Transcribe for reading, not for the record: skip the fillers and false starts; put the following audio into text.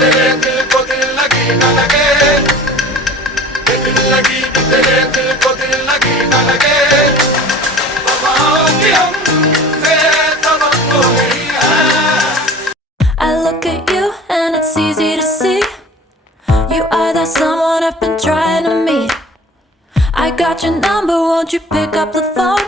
तेरे दिल को दिल लगी न लगे, ये दिल लगी भी तेरे दिल को दिल लगी न लगे। वफाओं की हमसे तवक्को नहीं है। I look at you and it's easy to see you are that someone I've been trying to meet. I got your number, won't you pick up the phone?